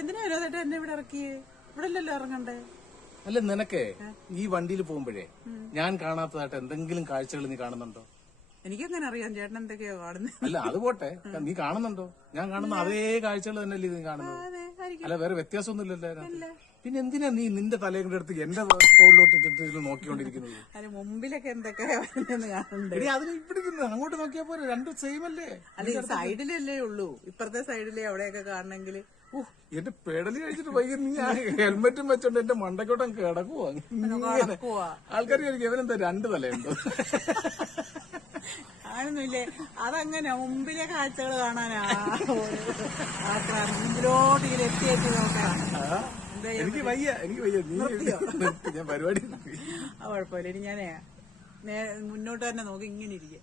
എന്തിനാ വിനോദേട്ടാ എന്നെ ഇവിടെ ഇറക്കിയേ? ഇവിടെ അല്ലല്ലോ ഇറങ്ങണ്ടേ? അല്ല നിനക്ക് ഈ വണ്ടിയിൽ പോകുമ്പോഴേ ഞാൻ കാണാത്തതായിട്ട് എന്തെങ്കിലും കാഴ്ചകൾ നീ കാണുന്നുണ്ടോ? എനിക്കെങ്ങനെ അറിയാം ചേട്ടൻ എന്തൊക്കെയോ കാണുന്നത്? അല്ല അത് പോട്ടെ, നീ കാണുന്നുണ്ടോ? ഞാൻ കാണുന്ന അതേ കാഴ്ചകൾ തന്നെയല്ലേ നീ കാണുന്നത്? അല്ല വേറെ വ്യത്യാസമൊന്നുമില്ലല്ലോ അതിനകത്ത്. പിന്നെ എന്തിനാ നീ നിന്റെ തലയുടെ അടുത്ത് എന്റെ തോളിലോട്ട് ഇട്ടിട്ട് ഇത് നോക്കിക്കൊണ്ടിരിക്കുന്നത്? അതിന് മുമ്പിലൊക്കെ എന്തൊക്കെയാ വരുന്നതെന്ന് കാണുന്നുണ്ട്. എടി അതിന് ഇവിടെ ഇരുന്ന് അങ്ങോട്ട് നോക്കിയാ പോരെ, രണ്ടും സെയിം അല്ലേ? അത് ഈ സൈഡിലല്ലേ ഉള്ളൂ, ഇപ്പുറത്തെ സൈഡിലെ അവിടെയൊക്കെ കാണണമെങ്കിൽ. എന്റെ പെടലി കഴിച്ചിട്ട് വൈകി നീ ആ ഹെൽമെറ്റും വെച്ചോണ്ട് എന്റെ മണ്ടക്കോട്ടം കിടക്കുവാ. ആൾക്കാർ ചോദിക്കും ഇവനെന്താ രണ്ട് തലയുണ്ടോ? കാണുന്നില്ലേ? അതങ്ങനെ മുമ്പിലെ കാഴ്ചകൾ കാണാനാ മുമ്പിലോട്ട് ഇങ്ങനെ എത്തിയേറ്റ് നോക്കാം. എനിക്ക് വയ്യ നീ ഞാൻ പരിപാടി കുഴപ്പമില്ല. ഇനി ഞാനേ മുന്നോട്ട് തന്നെ നോക്കി ഇങ്ങനെ ഇരിക്കും,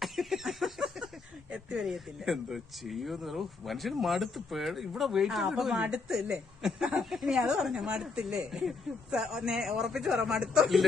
എത്തി വരികത്തില്ല. എന്തോ ചെയ്യൂന്ന് മനുഷ്യന് മടുത്ത് ഇവിടെ അപ്പൊ മടുത്ത് അല്ലേ? ഇനി അത് പറഞ്ഞു മടുത്തില്ലേ? ഉറപ്പിച്ചു പറ മടുത്തോ? ഇല്ല